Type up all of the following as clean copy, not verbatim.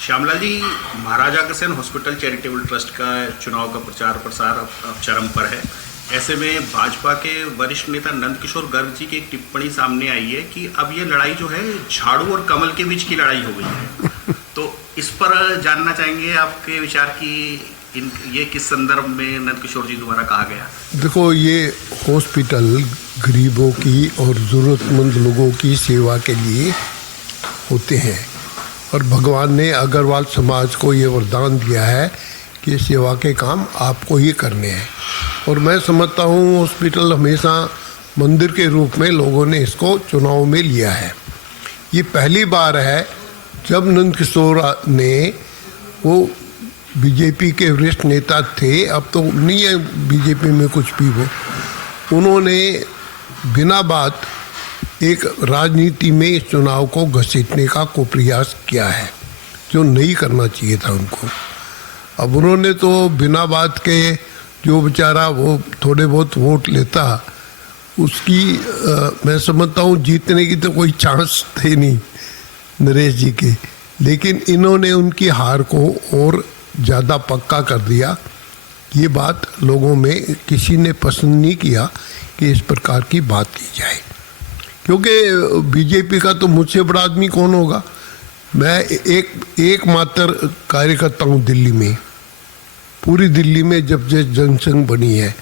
श्यामलाल जी, Maharaja Agrasen hospital charitable trust का चुनाव का प्रचार प्रसार अब चरम पर है। ऐसे में भाजपा के वरिष्ठ नेता नंदकिशोर गर्ग जी की एक टिप्पणी सामने आई है कि अब ये लड़ाई जो है झाड़ू और कमल के बीच की लड़ाई हो गई है। तो इस पर जानना चाहेंगे आपके विचार कि ये किस संदर्भ में नंदकिशोर जी द्वारा कहा गया। देखो, ये हॉस्पिटल गरीबों की और ज़रूरतमंद लोगों की सेवा के लिए होते हैं और भगवान ने अग्रवाल समाज को ये वरदान दिया है कि सेवा के काम आपको ही करने हैं। और मैं समझता हूँ हॉस्पिटल हमेशा मंदिर के रूप में लोगों ने इसको चुनाव में लिया है। ये पहली बार है जब नंदकिशोर ने, वो बीजेपी के वरिष्ठ नेता थे, अब तो नहीं है बीजेपी में कुछ भी, वो उन्होंने बिना बात एक राजनीति में इस चुनाव को घसीटने का को प्रयास किया है, जो नहीं करना चाहिए था उनको। अब उन्होंने तो बिना बात के, जो बेचारा वो थोड़े बहुत वोट लेता, उसकी मैं समझता हूँ जीतने की तो कोई चांस थे नहीं नरेश जी के, लेकिन इन्होंने उनकी हार को और ज़्यादा पक्का कर दिया। ये बात लोगों में किसी ने पसंद नहीं किया कि इस प्रकार की बात की जाए, क्योंकि बीजेपी का तो मुझसे बड़ा आदमी कौन होगा। मैं एकमात्र कार्यकर्ता हूँ दिल्ली में, पूरी दिल्ली में जब से जनसंघ बनी है,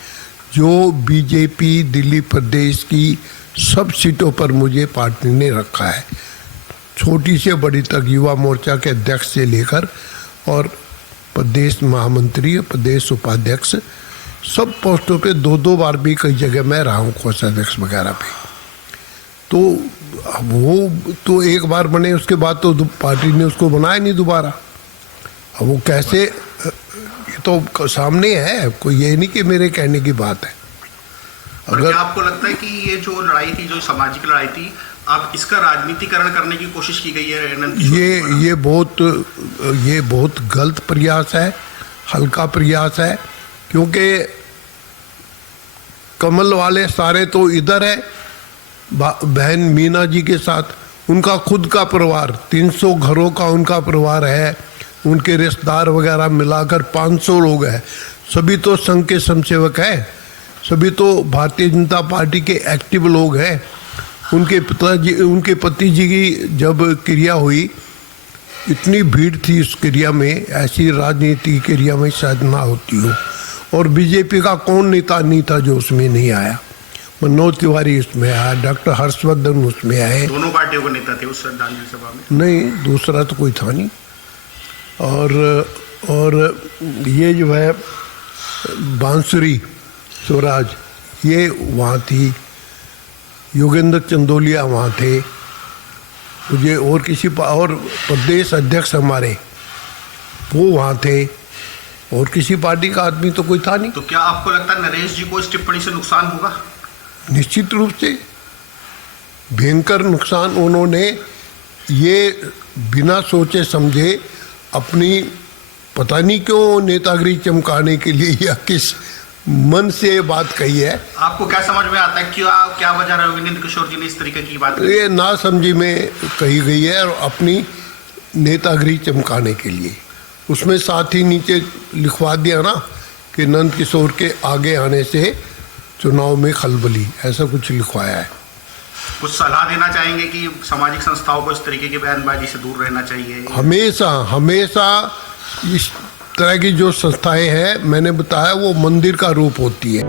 जो बीजेपी दिल्ली प्रदेश की सब सीटों पर मुझे पार्टी ने रखा है, छोटी से बड़ी तक, युवा मोर्चा के अध्यक्ष से लेकर और प्रदेश महामंत्री, प्रदेश उपाध्यक्ष, सब पोस्टों पे दो दो बार भी कई जगह मैं रहा हूँ, कोषाध्यक्ष वगैरह पे। तो वो तो एक बार बने, उसके बाद तो पार्टी ने उसको बनाया नहीं दोबारा। अब वो कैसे, ये तो सामने है, कोई ये नहीं कि मेरे कहने की बात है। अगर क्या आपको लगता है कि ये जो लड़ाई थी, जो सामाजिक लड़ाई थी, अब इसका राजनीतिकरण करने की कोशिश की गई है? ये बहुत गलत प्रयास है, हल्का प्रयास है, क्योंकि कमल वाले सारे तो इधर है, बहन मीना जी के साथ, उनका खुद का परिवार 300 घरों का उनका परिवार है, उनके रिश्तेदार वगैरह मिलाकर 500 लोग हैं, सभी तो संघ के समसेवक हैं, सभी तो भारतीय जनता पार्टी के एक्टिव लोग हैं। उनके पति जी की जब क्रिया हुई, इतनी भीड़ थी उस क्रिया में, ऐसी राजनीति क्रिया में शायद ना होती हो। और बीजेपी का कौन नेता नहीं था जो उसमें नहीं आया। मनोज तिवारी उसमें आया, डॉक्टर हर्षवर्धन उसमें आए, दोनों पार्टियों के नेता थे उस श्रद्धांजलि सभा में। नहीं, दूसरा तो कोई था नहीं। और ये जो है बांसुरी स्वराज, ये वहाँ थी, योगेंद्र चंदोलिया वहाँ थे, मुझे और किसी और प्रदेश अध्यक्ष हमारे वो वहाँ थे, और किसी पार्टी का आदमी तो कोई था नहीं। तो क्या आपको लगता है नरेश जी को इस टिप्पणी से नुकसान होगा? निश्चित रूप से भयंकर नुकसान। उन्होंने ये बिना सोचे समझे अपनी, पता नहीं क्यों नेतागिरी चमकाने के लिए या किस मन से ये बात कही है। आपको क्या समझ में आता है, क्या वजह रही नंदकिशोर जी ने इस तरीके की बात? ये ना समझी में कही गई है और अपनी नेतागिरी चमकाने के लिए। उसमें साथ ही नीचे लिखवा दिया ना कि नंदकिशोर के आगे आने से चुनाव में खलबली, ऐसा कुछ लिखवाया है। कुछ सलाह देना चाहेंगे कि सामाजिक संस्थाओं को इस तरीके की बयानबाजी से दूर रहना चाहिए? हमेशा इस तरह की जो संस्थाएं हैं, मैंने बताया, वो मंदिर का रूप होती है।